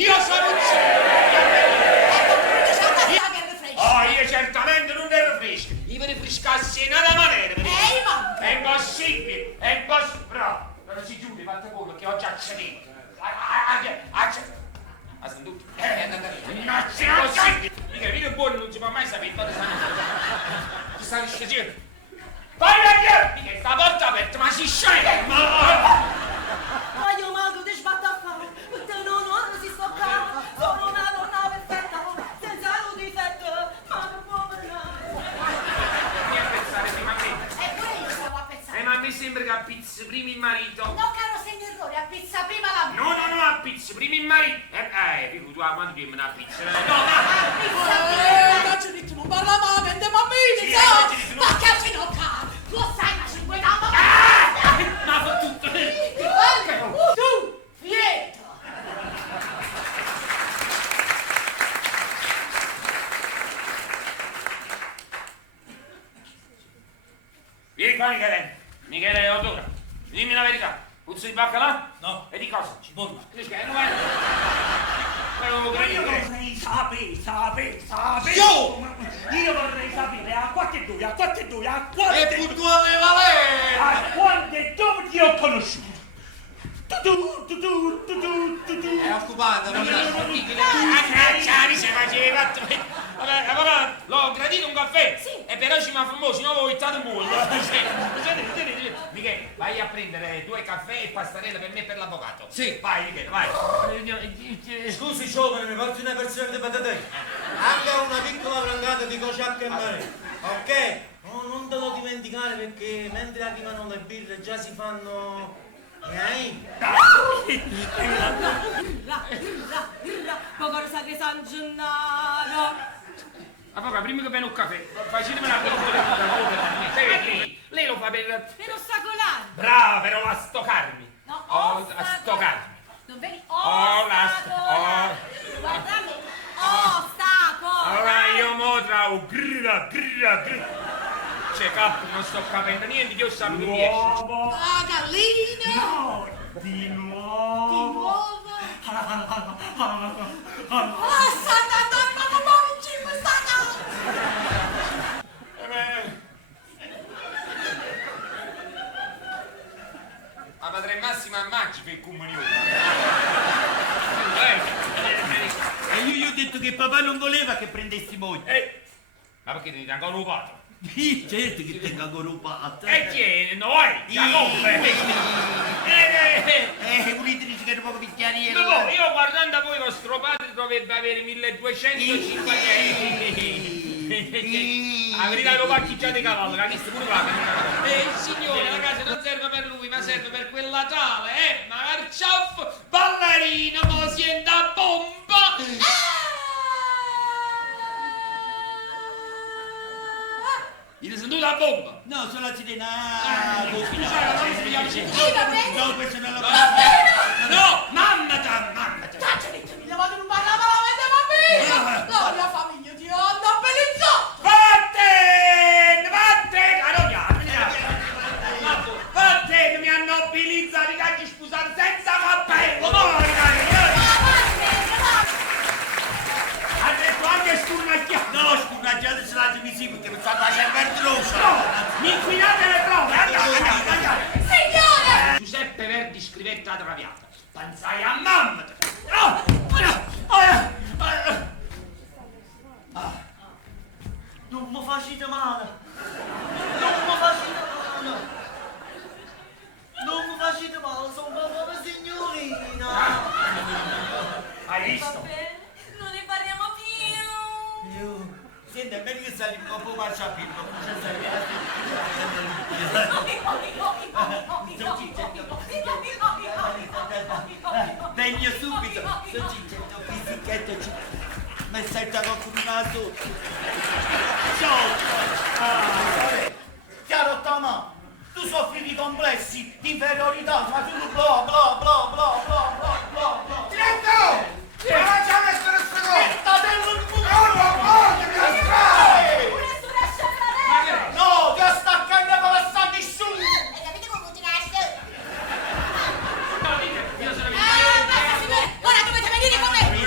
Io sono un io certamente non ero fresco. Io mi rifrescassi in una maniera. È impossibile, è impossibile. Però, non si chiude, fate voi che ho già accettato. Ha sentito? Non è possibile. Mica, il buono non si può mai sapere. Ci sta scendendo. Vai via! Mica, sta porta aperta, ma si scende! Ma io manco di sbatto a fare, perché non si stocca. Sono una donna perfetta, senza un difetto, ma non può parlare. Vieni a pensare prima a me. Eppure io stavo a pensare. Ma a me sembra che appizzi prima il marito. No, caro signore, a pizza prima la vita. No, appizzi prima il marito. Figu, tu quando tu mi una pizza? No, Dacci ritmo, parla ma vende bambini, ma che ginocca? Tu sai ma ci puoi dare? Ma fa tutto. Tu, Pietro. Vieni qua, Michele Odora. Dimmi la verità. Puzza di baccalà? No. E di cosa? Cipolla. Che schifo, non vai. Io vorrei sapere. Io vorrei sapere a quante due. E puntuale Valere! A quante dove ti ho conosciuto? È occupata, Cacciari se faceva. Allora, l'ho gradito un caffè. Sì. E però ci ma famosi, no, voi state buoni. Michele, vai a prendere 2 caffè e pastarella per me e per l'avvocato. Sì. Vai, Michele, vai. Scusi giovane, mi porti una porzione di patatine. Anche una piccola frangata di cociacca e mare. Ok? No, non te lo dimenticare perché mentre arrivano le birre già si fanno... Poco sa che San Gennaro. Avvocato, prima che viene un caffè, facetemi una piccola. Lei lo fa per... Per ostacolare. Brava, per la stoccarmi. No, a stoccarmi. Non vedi? Ostacolare. Guardami. Ostacolare. Allora io mo tra grida. C'è capo, non sto capendo niente, che io so che riesce. La gallina. No, di nuovo. Di nuovo. Santa donna, non muovici questa casa. Ma padre Massimo ammaggi per il comunione. E io gli ho detto che papà non voleva che prendessi moglie. Ma perché ti ancora un patto? Sì, certo che tengo ancora un patto. E tieni, noi, Giacobbe. Volete dire che era poco picchiariere? No, io guardando a voi vostro padre dovrebbe avere 1250 La verità lo pacchiggiate di cavallo, che ha visto pure qua. Il signore, la casa non serve per lui, ma serve per quella tale, magari ciaff, ballerino, mo siente a bomba. Gli sentito la bomba? No, sono la sirena. No, questo non la No, mamma. Caccia di mi levate non parlava la vita bambina. La mia famiglia ti hanno abbellizzato. Vattene, mi hanno mobilizzato, cacci scusate, senza cappello, ha detto anche spurnacchiato. No, spurnacchiate se la mi sì perché mi fa facere vertrosa. No, mi inquinate le prove, andate. Signore! Giuseppe Verdi scrivetta la traviata. Pensai a mamma. Non mi facete male. Non mi facete male, sono proprio una signorina. Hai visto? Va bene, non ne parliamo più. Senti, è meglio che sali un po' marciapino. Vengo subito. Sto cicetto, pizzichetto, mi sento con una sotto. Ciao. Chiaro, Tama, tu soffri di complessi, di inferiorità, ma tu bla bla bla bla bla bla bla bla. Diretto! Ma facciamo essere questa cosa! Statello il culo! No, ti ho staccato con la sta nessuno! Capite come funziona questo? No, dite, io sono Basta signore, ora dovete venire con me.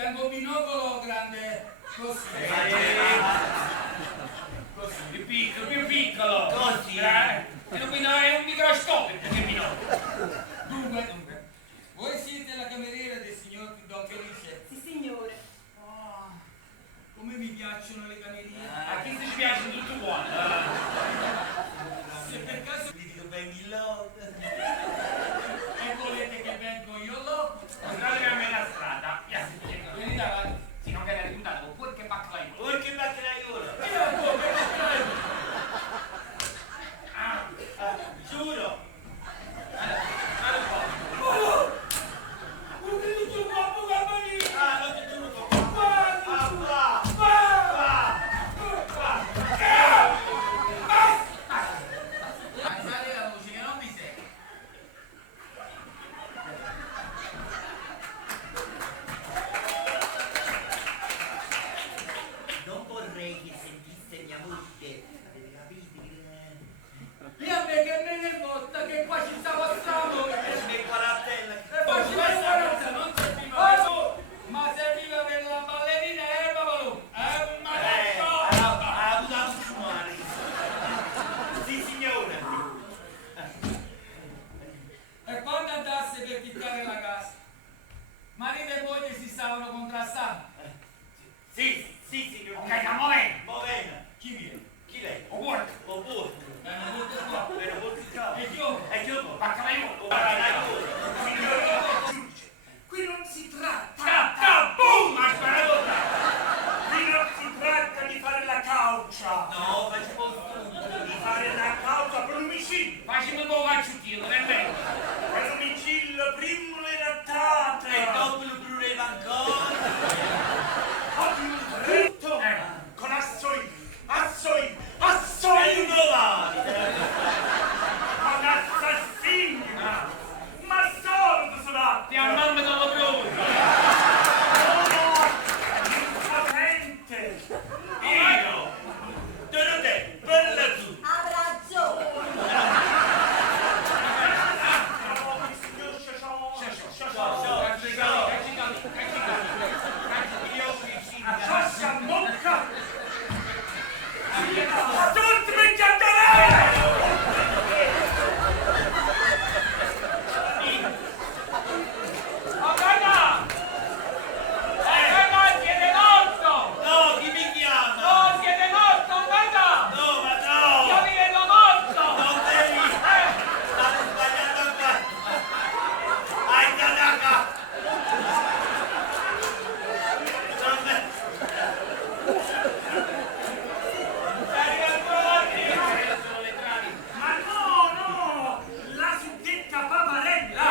Tengo un binocolo grande così. Così, più piccolo. Così. È un microscopio, più che binocolo. Dunque, voi siete la cameriera del signor Don Felice? Sì, signore. Ah, come mi piacciono le cameriere. A chi si piace tutto quanto? Se per caso Vi dico ben il lord. e volete che vengo io lo, Andate a me la strada. vieni davanti. Sì, non che ripuntato con quel che bacca la io. Perché baccalaiolo? Giuro. Non ti giuro. Alzate la voce che non vi sento. Non vorrei che sentisse mia moglie. Avete capito? E a me che me ne botta che qua ci sta passando. Le quarantella. E facci la guardia, non serviva per tu, ma serviva per la ballerina e il babalù. Ma Ha avuto la fumare. Sì, signore. E quando andasse per piccare la casa, marito e moglie si stavano contrastando. Sì, signore. Ok, da momento. Movena. Chi viene? Chi lei? Oppure, Oppure. Vengono tutti qua. Vero, molto ciao. E io? E io? bacca la io. Qui non si tratta. Scatta, boom, ha sparato. Qui non si tratta di fare la caucia, No, faccio posto. di fare la causa per omicidio. Facciamo un po' facciuttino, non è vero? Per omicidio primo le rattate. E dopo lo prureva ancora. Oggi un dritto con assoi, assoi, assoi. E uno va. Con assassini. Ma sordo sarà. Ti ammamma dallo provo. Potente. Io. Dorotè, bella tu. Abbraccio. Signor Shashan. Io vicino. Sciascia mocca. Tutti mi chiamerete. Guarda! Siete morto! No, chi mi chiama? No, siete morto, guarda! No, ma Io no. vi vedo morto! Non devi. State sbagliando qua. Ai Tanaka. Sono le travi. Ma no, la suddetta paparella.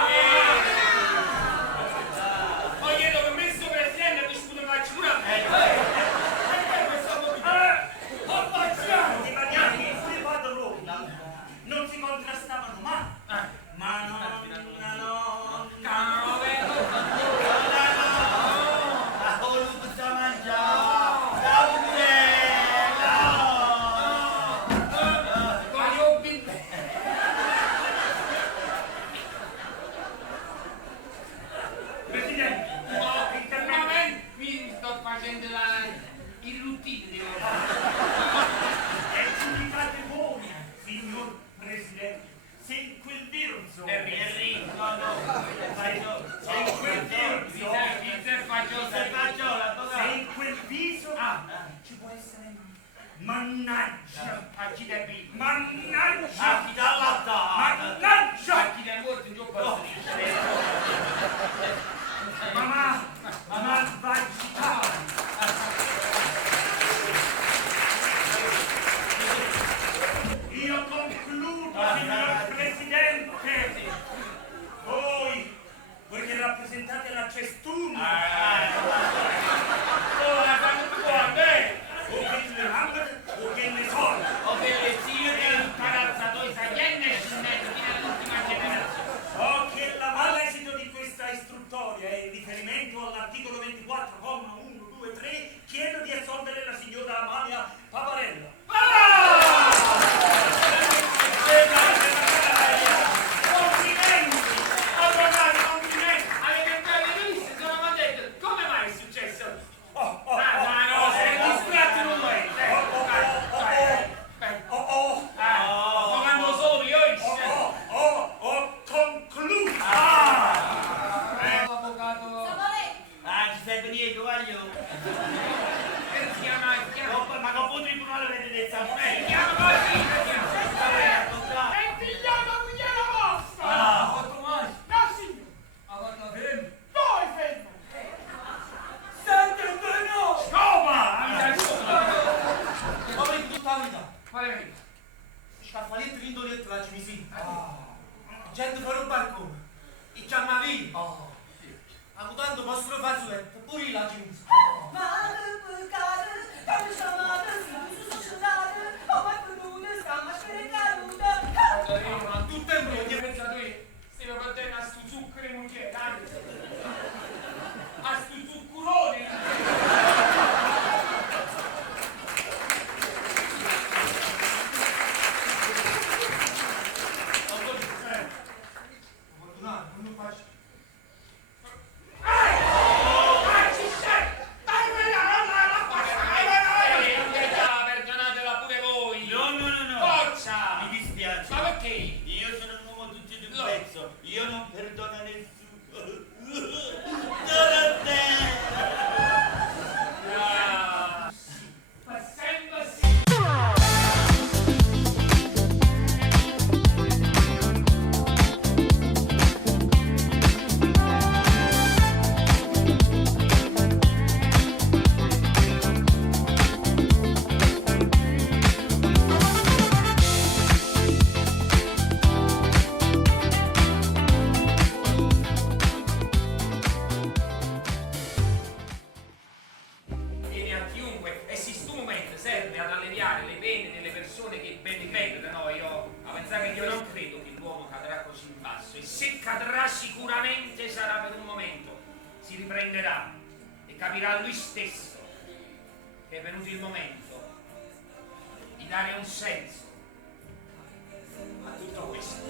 Poi chiedo che messo presidente e discuto faccio pure a me. I bagnati in quei padroni non si contrastavano mai. Ma nonna, nonna. Ha voluto da mangiare. Da urella. Voglio bimbe. Presidente, Internamente mi sto facendo il routine di ora. e giudicate voi, signor Presidente, se in quel virus, Enrico, no. se in quel virus, Pizza faccio Se faccio la se in quel viso ci può essere mannaggia, a chi da bimbo. mannaggia, A chi dà la tata. mannaggia, A chi da morto in giù posso dire. mamma, malvagità. Io concludo, signor Presidente. Voi che rappresentate la cestuna, Oh, la fanno tu buone! o che le hambre, o che le sol. Ho delle zie Io che... un palazzato italiano e scinetto fino all'ultima generazione. So che all'esito di questa istruttoria e in riferimento all'articolo 24, comma 1, 2, 3, chiedo di assolvere la signora Amalia Paparella. Complimenti! Avvocati, complimenti! Avete entrato in rivista e sono detto come mai è successo niente, voglio. Per chiamare, Ma con tribunale vedete chiama così, È figliata mogliere vostra! Ah. Ha fatto mai? No, signor. Ha fatto fermo? Voi fermo. Sente il no! scopa! Come in tutta la vita. Quale verità? Scaffaletti l'indolietto la cimisi. Gente fuori un balcone. I chiamavi. Aiutando vostro fazzoletto, pure la cimisi. Mare păcată, care și-a mată, Sfântul societate, o mai pădune, scama și recalută. Ma tutto è brutto, io pensato io, stiamo portando a stu zucchero in mogliere, a stu zuccurone. Fortunato, non lo faccio. Perdonatela pure voi. No, no, no, no. Forza! Mi dispiace. Ma perché? Io sono un uomo tutti di un pezzo. Io non perdono nessuno. Solo a te. Ah, ma sembra sì. Viene a chiunque e si strumento serve ad alleviare le pene delle persone che ben ripetono. Io a pensare che io non credo che l'uomo cadrà così in basso, e se cadrà sicuramente sarà per un momento, si riprenderà e capirà lui stesso che è venuto il momento di dare un senso a tutto questo.